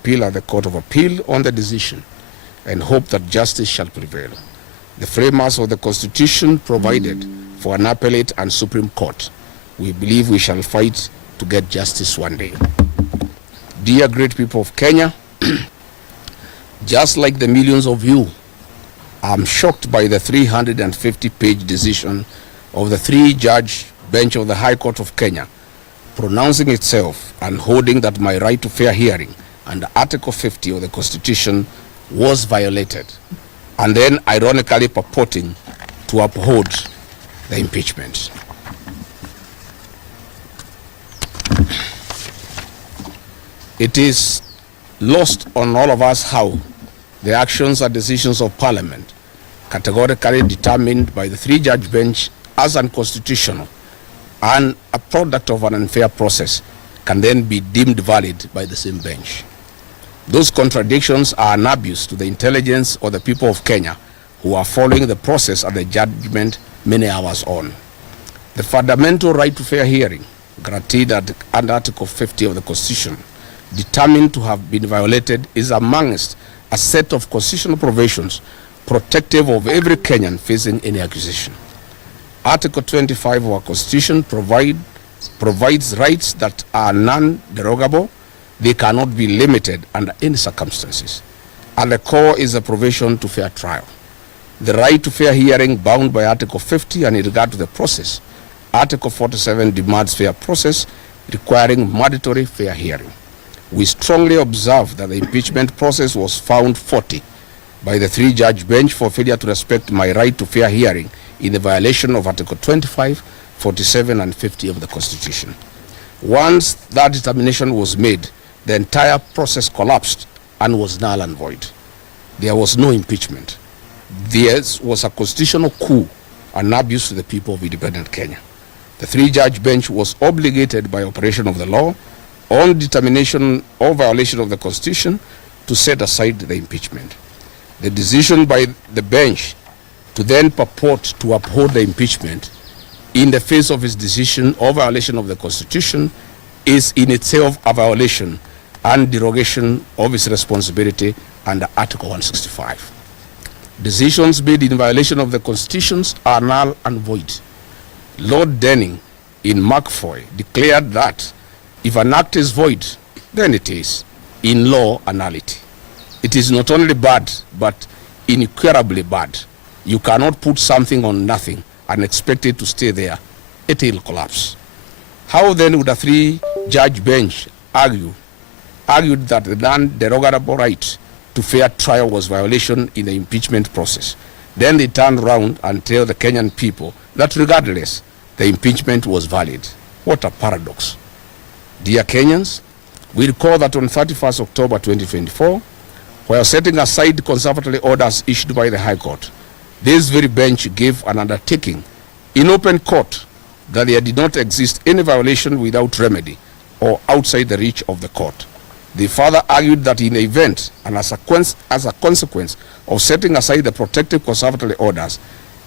appeal at the Court of Appeal on the decision and hope that justice shall prevail. The framers of the Constitution provided for an appellate and Supreme Court. We believe we shall fight to get justice one day. Dear great people of Kenya, just like the millions of you, I'm shocked by the 350-page decision of the three-judge bench of the High Court of Kenya, pronouncing itself and holding that my right to fair hearing under Article 50 of the Constitution was violated, and then ironically purporting to uphold the impeachment. It is lost on all of us how the actions and decisions of Parliament, categorically determined by the three-judge bench as unconstitutional and a product of an unfair process, can then be deemed valid by the same bench. Those contradictions are an abuse to the intelligence of the people of Kenya who are following the process and the judgment many hours on. The fundamental right to fair hearing, guaranteed under Article 50 of the Constitution, determined to have been violated, is amongst a set of constitutional provisions protective of every Kenyan facing any accusation. Article 25 of our Constitution provides rights that are non-derogable. They cannot be limited under any circumstances. At the core is a provision to fair trial. The right to fair hearing bound by Article 50, and in regard to the process, Article 47 demands fair process requiring mandatory fair hearing. We strongly observe that the impeachment process was found faulty by the three-judge bench for failure to respect my right to fair hearing in the violation of Article 25, 47, and 50 of the Constitution. Once that determination was made, the entire process collapsed and was null and void. There was no impeachment. There was a constitutional coup, an abuse to the people of independent Kenya. The three-judge bench was obligated by operation of the law on determination or violation of the Constitution to set aside the impeachment. The decision by the bench to then purport to uphold the impeachment in the face of its decision or violation of the Constitution is in itself a violation and derogation of its responsibility under Article 165. Decisions made in violation of the Constitutions are null and void. Lord Denning in McFoy declared that if an act is void, then it is, in law, a nullity. It is not only bad, but incurably bad. You cannot put something on nothing and expect it to stay there. It will collapse. How then would a three-judge bench argued that the non-derogable right to fair trial was violation in the impeachment process? Then they turned around and tell the Kenyan people that regardless, the impeachment was valid. What a paradox. Dear Kenyans, we recall that on 31st October 2024, while setting aside conservatory orders issued by the High Court, this very bench gave an undertaking in open court that there did not exist any violation without remedy or outside the reach of the court. They further argued that in the event and as a consequence of setting aside the protective conservatory orders,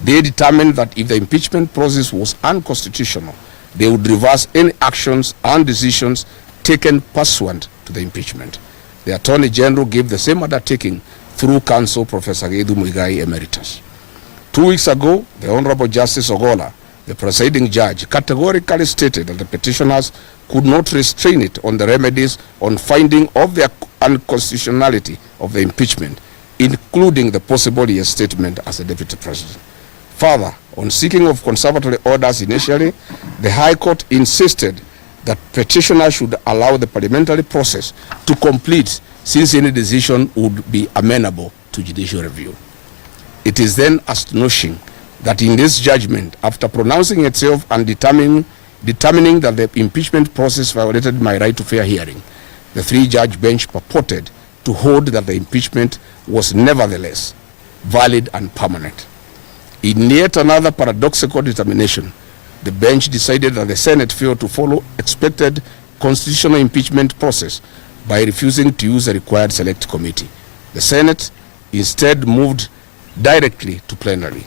they determined that if the impeachment process was unconstitutional, they would reverse any actions and decisions taken pursuant to the impeachment. The Attorney General gave the same undertaking through counsel Professor Rigathi Gachagua Emeritus. 2 weeks ago, the Honorable Justice Ogola, the presiding judge, categorically stated that the petitioners could not restrain it on the remedies on finding of the unconstitutionality of the impeachment, including the possible reinstatement as a deputy president. Further, on seeking of conservatory orders initially, the High Court insisted that petitioners should allow the parliamentary process to complete, since any decision would be amenable to judicial review. It is then astonishing that in this judgment, after pronouncing itself and determining that the impeachment process violated my right to fair hearing, the three-judge bench purported to hold that the impeachment was nevertheless valid and permanent. In yet another paradoxical determination, the bench decided that the Senate failed to follow expected constitutional impeachment process by refusing to use the required select committee. The Senate instead moved directly to plenary.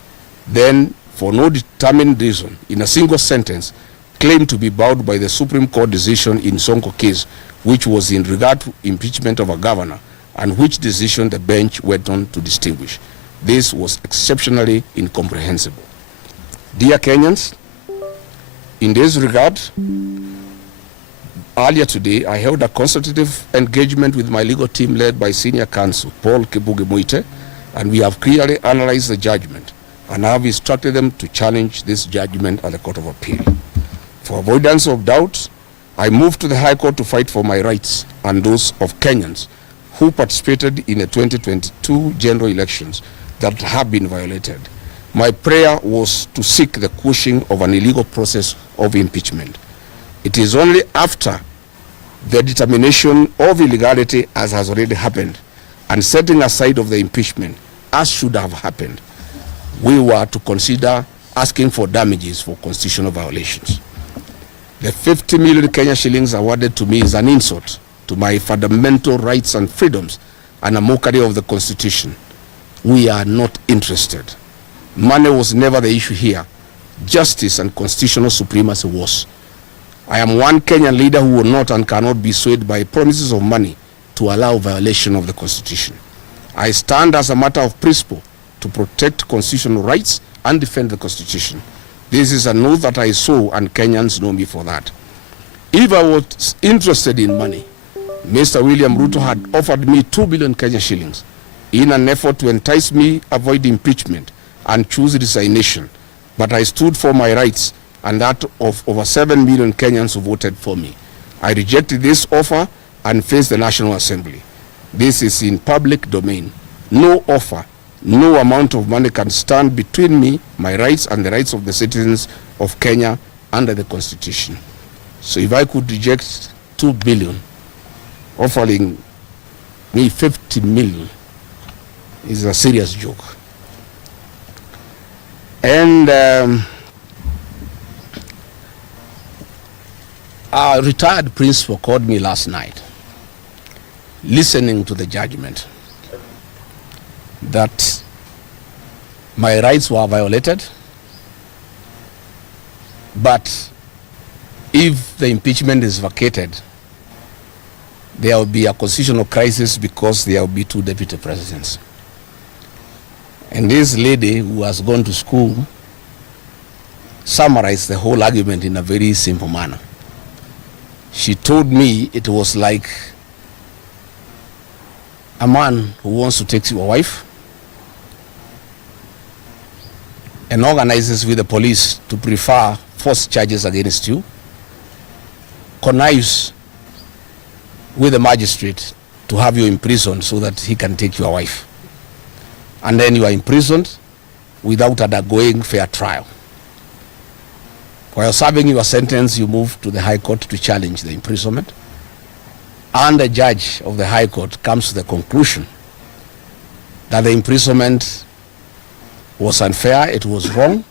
Then, for no determined reason, in a single sentence, claimed to be bound by the Supreme Court decision in Sonko case, which was in regard to impeachment of a governor, and which decision the bench went on to distinguish. This was exceptionally incomprehensible. Dear Kenyans, in this regard, earlier today, I held a consultative engagement with my legal team led by Senior Counsel Paul Kibuge-Muite, and we have clearly analyzed the judgment and have instructed them to challenge this judgment at the Court of Appeal. For avoidance of doubt, I moved to the High Court to fight for my rights and those of Kenyans who participated in the 2022 general elections that have been violated. My prayer was to seek the quashing of an illegal process of impeachment. It is only after the determination of illegality, as has already happened, and setting aside of the impeachment, as should have happened, we were to consider asking for damages for constitutional violations. The 50 million Kenya shillings awarded to me is an insult to my fundamental rights and freedoms and a mockery of the Constitution. We are not interested. Money was never the issue here. Justice and constitutional supremacy was. I am one Kenyan leader who will not and cannot be swayed by promises of money to allow violation of the Constitution. I stand as a matter of principle to protect constitutional rights and defend the Constitution. This is an oath that I sow, and Kenyans know me for that. If I was interested in money, Mr. William Ruto had offered me 2 billion Kenya shillings in an effort to entice me avoid impeachment and choose resignation. But I stood for my rights and that of over 7 million Kenyans who voted for me. I rejected this offer and faced the National Assembly. This is in public domain. No offer, no amount of money can stand between me, my rights, and the rights of the citizens of Kenya under the Constitution. So if I could reject 2 billion, offering me 50 million is a serious joke. And a retired principal called me last night, listening to the judgment, that my rights were violated, but if the impeachment is vacated, there will be a constitutional crisis because there will be 2 deputy presidents. And this lady who has gone to school summarized the whole argument in a very simple manner. She told me it was like a man who wants to take your wife and organizes with the police to prefer false charges against you, connives with the magistrate to have you imprisoned so that he can take your wife. And then you are imprisoned without undergoing fair trial. While serving your sentence, you move to the High Court to challenge the imprisonment. And the judge of the High Court comes to the conclusion that the imprisonment was unfair, it was wrong,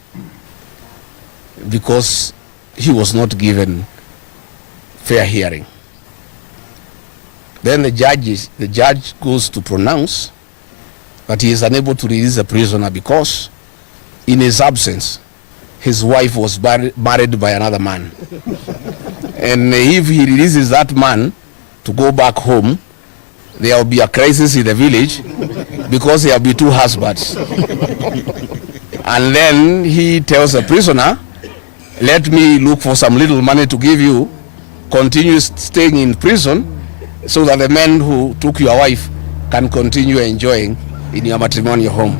because he was not given fair hearing. Then the judge goes to pronounce that he is unable to release the prisoner because in his absence, his wife was married by another man. And if he releases that man to go back home, there will be a crisis in the village because there will be 2 husbands. And then he tells the prisoner, let me look for some little money to give you, continue staying in prison so that the man who took your wife can continue enjoying in your matrimonial home.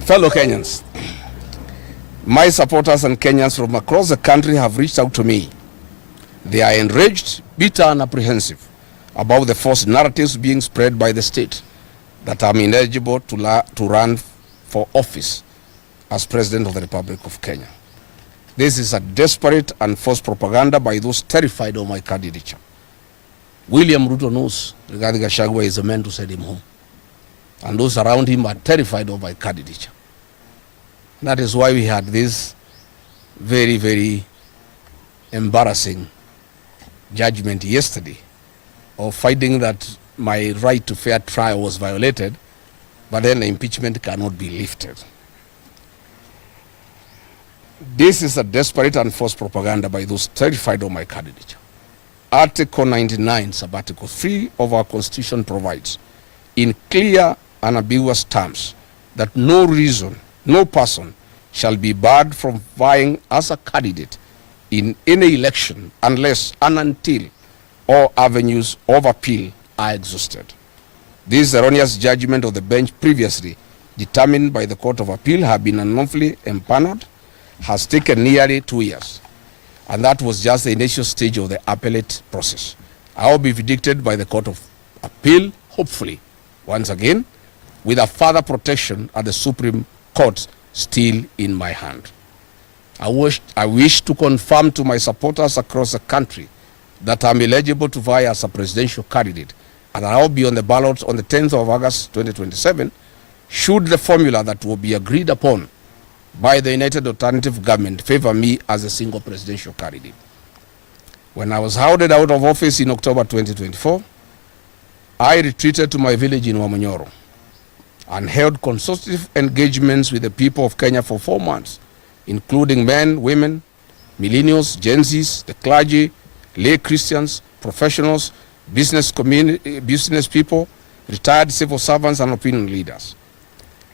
Fellow Kenyans, my supporters and Kenyans from across the country have reached out to me. They are enraged, bitter, and apprehensive about the false narratives being spread by the state that I'm ineligible to run for office as President of the Republic of Kenya. This is a desperate and false propaganda by those terrified of my candidature. William Ruto knows Rigathi Gachagua is the man to send him home. And those around him are terrified of my candidature. That is why we had this very, very embarrassing judgment yesterday of finding that my right to fair trial was violated, but then the impeachment cannot be lifted. This is a desperate and false propaganda by those terrified of my candidature. Article 99, sub-article 3 of our Constitution provides, in clear and ambiguous terms, that no person shall be barred from vying as a candidate in any election unless and until all avenues of appeal are exhausted. This erroneous judgment of the bench previously determined by the Court of Appeal have been unlawfully empaneled has taken nearly 2 years, and that was just the initial stage of the appellate process. I will be vindicated by the Court of Appeal, hopefully, once again, with a further protection at the Supreme Court still in my hand. I wish to confirm to my supporters across the country that I'm eligible to vie as a presidential candidate, and I'll be on the ballot on the 10th of August 2027, should the formula that will be agreed upon by the United Alternative Government favor me as a single presidential candidate. When I was hounded out of office in October 2024, I retreated to my village in Wamonyoro and held consultative engagements with the people of Kenya for 4 months, including men, women, millennials, Gen Zs, the clergy, lay Christians, professionals, business people, retired civil servants, and opinion leaders.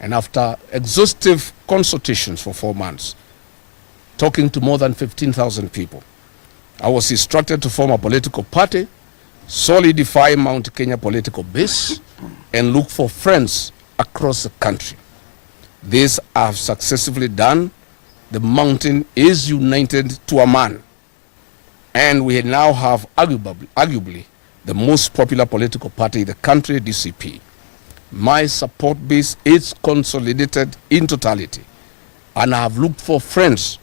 And after exhaustive consultations for 4 months, talking to more than 15,000 people, I was instructed to form a political party, solidify Mount Kenya political base, and look for friends across the country. This I have successfully done. The mountain is united to a man, and we now have arguably the most popular political party in the country, DCP. My support base is consolidated in totality, and I have looked for friends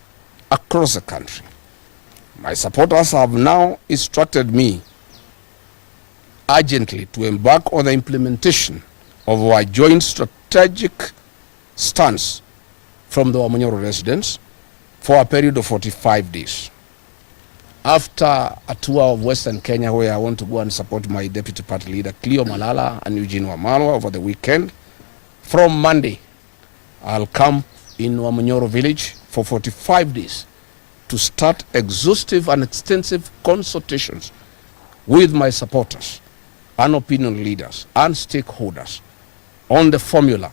across the country. My supporters have now instructed me urgently to embark on the implementation of our joint strategic stance from the Wamonyoro residents for a period of 45 days. After a tour of Western Kenya, where I want to go and support my deputy party leader, Cleo Malala and Eugene Wamalwa, over the weekend, from Monday, I'll come in Wamonyoro village for 45 days to start exhaustive and extensive consultations with my supporters and opinion leaders and stakeholders on the formula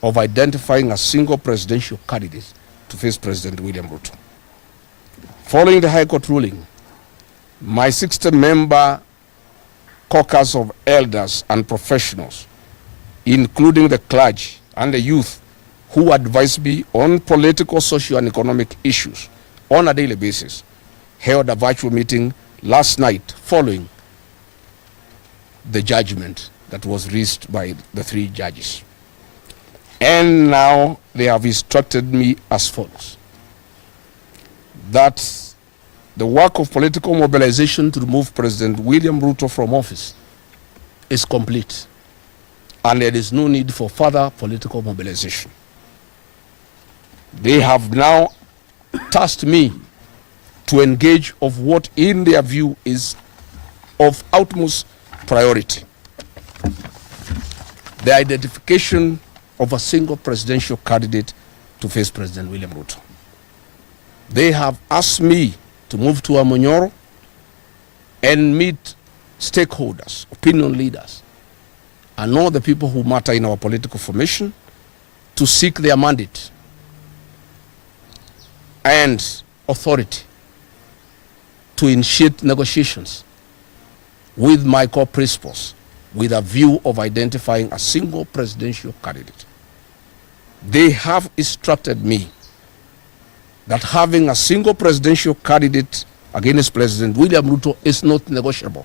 of identifying a single presidential candidate to face President William Ruto. Following the High Court ruling, my 60-member caucus of elders and professionals, including the clergy and the youth who advise me on political, social, and economic issues on a daily basis, held a virtual meeting last night following the judgment that was reached by the 3 judges. And now they have instructed me as follows: that the work of political mobilization to remove President William Ruto from office is complete, and there is no need for further political mobilization. They have now tasked me to engage of what in their view is of utmost priority: the identification of a single presidential candidate to face President William Ruto. They have asked me to move to Wamonyoro and meet stakeholders, opinion leaders, and all the people who matter in our political formation to seek their mandate and authority to initiate negotiations with my core principles with a view of identifying a single presidential candidate. They have instructed me that having a single presidential candidate against President William Ruto is not negotiable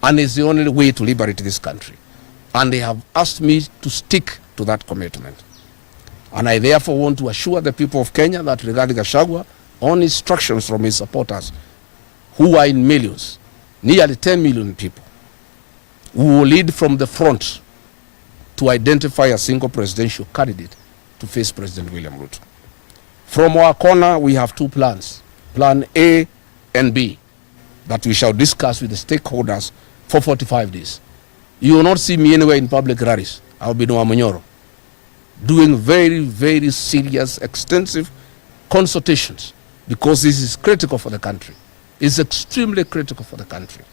and is the only way to liberate this country. And they have asked me to stick to that commitment. And I therefore want to assure the people of Kenya that Rigathi Gachagua, on instructions from his supporters, who are in millions, nearly 10 million people, who will lead from the front to identify a single presidential candidate to face President William Ruto. From our corner, we have 2 plans, Plan A and B, that we shall discuss with the stakeholders for 45 days. You will not see me anywhere in public rallies. I will be in Wamonyoro, doing very, very serious, extensive consultations, because this is critical for the country. It's extremely critical for the country.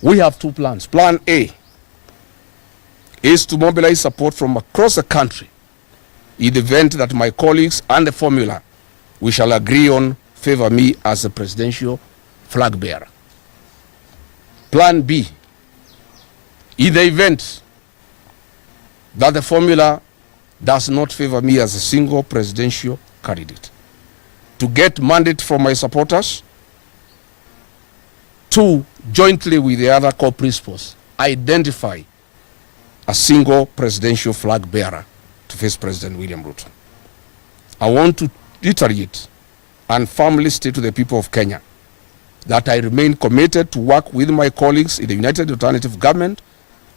We have two plans. Plan A is to mobilize support from across the country in the event that my colleagues and the formula we shall agree on favor me as the presidential flag bearer. Plan B, in the event that the formula does not favor me as a single presidential candidate, to get mandate from my supporters to, jointly with the other core principles, identify a single presidential flag bearer to face President William Ruto. I want to reiterate and firmly state to the people of Kenya that I remain committed to work with my colleagues in the United Alternative Government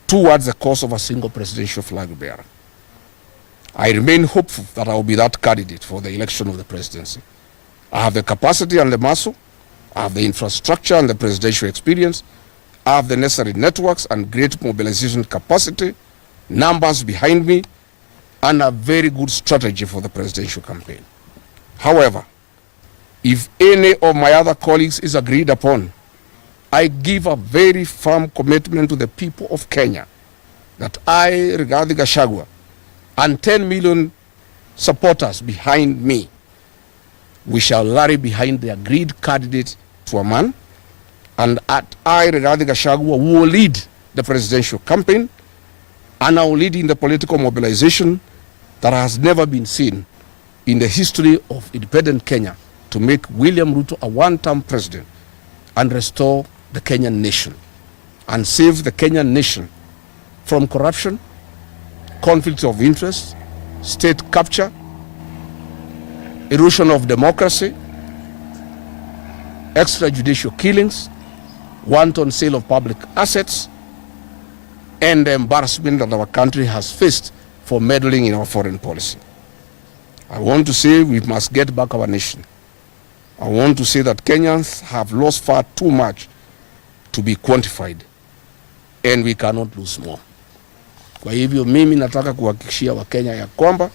towards the cause of a single presidential flag bearer. I remain hopeful that I will be that candidate for the election of the presidency. I have the capacity and the muscle, I have the infrastructure and the presidential experience, I have the necessary networks and great mobilization capacity, numbers behind me, and a very good strategy for the presidential campaign. However, if any of my other colleagues is agreed upon, I give a very firm commitment to the people of Kenya that I, Rigathi Gachagua, and 10 million supporters behind me, we shall rally behind the agreed candidate to a man, and I, Rigathi Gachagua, will lead the presidential campaign, and I will lead in the political mobilization that has never been seen in the history of independent Kenya to make William Ruto a one-term president and restore the Kenyan nation and save the Kenyan nation from corruption, conflict of interest, state capture, erosion of democracy, extrajudicial killings, wanton sale of public assets, and the embarrassment that our country has faced for meddling in our foreign policy. I want to say we must get back our nation. I want to say that Kenyans have lost far too much to be quantified, and we cannot lose more. Kwa hivyo mimi nataka kuhakikishia Wakenya ya kwamba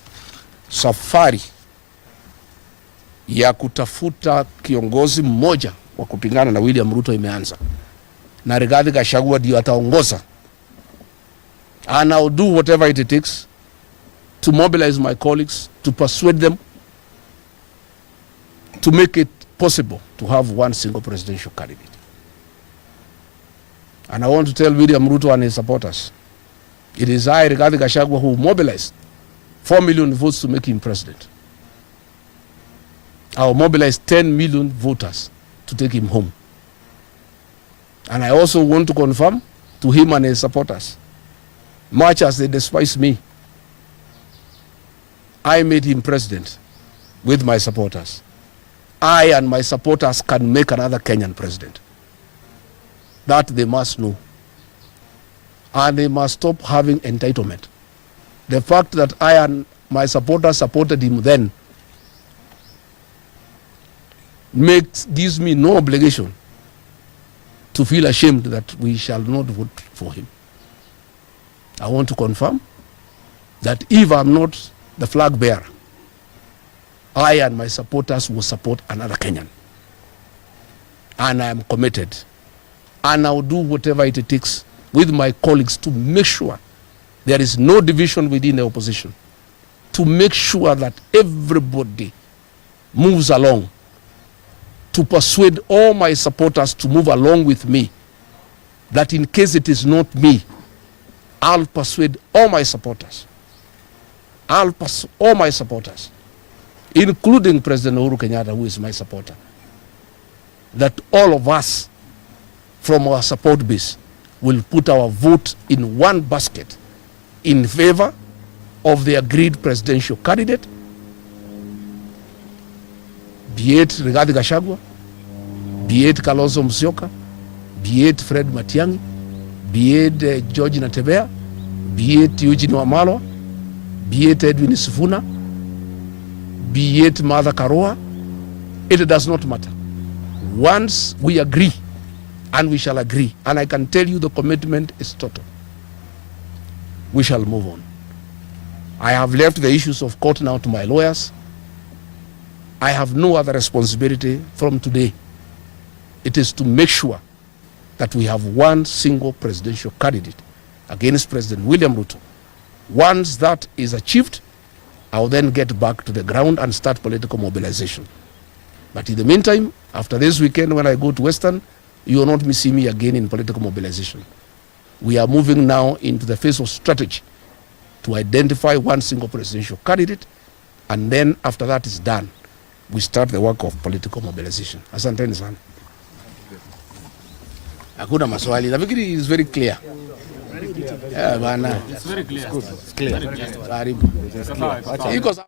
safari ya kutafuta kiongozi mmoja wa kupingana na William Ruto imeanza, na Rigathi Gachagua ndio ataongoza, and I'll do whatever it takes to mobilize my colleagues, to persuade them, to make it possible to have one single presidential candidate. And I want to tell William Ruto and his supporters, it is I, Rigathi Gachagua, who mobilized 4 million votes to make him president. I will mobilize 10 million voters to take him home. And I also want to confirm to him and his supporters, much as they despise me, I made him president with my supporters. I and my supporters can make another Kenyan president. That they must know. And they must stop having entitlement. The fact that I and my supporters supported him then gives me no obligation to feel ashamed that we shall not vote for him. I want to confirm that if I'm not the flag bearer, I and my supporters will support another Kenyan. And I am committed. And I will do whatever it takes with my colleagues to make sure there is no division within the opposition, to make sure that everybody moves along, to persuade all my supporters to move along with me, that in case it is not me, I'll persuade all my supporters. All my supporters, including President Uhuru Kenyatta, who is my supporter, that all of us from our support base will put our vote in one basket in favor of the agreed presidential candidate, be it Rigathi Gachagua, be it Kalonzo Musyoka, be it Fred Matiang'i, be it George Natebea, be it Eugene Wamalwa, be it Edwin Sifuna, be it Martha Karua, it does not matter. Once we agree, and we shall agree, and I can tell you the commitment is total, we shall move on. I have left the issues of court now to my lawyers. I have no other responsibility from today. It is to make sure that we have one single presidential candidate against President William Ruto. Once that is achieved, I'll then get back to the ground and start political mobilization. But in the meantime, after this weekend when I go to Western, you will not see me again in political mobilization. We are moving now into the phase of strategy to identify one single presidential candidate, and then after that is done, we start the work of political mobilization. Asanteni sana. Hakuna maswali. Nafikiri is very clear. Yeah, bana. It's very clear. It's clear. It's clear. Karibu.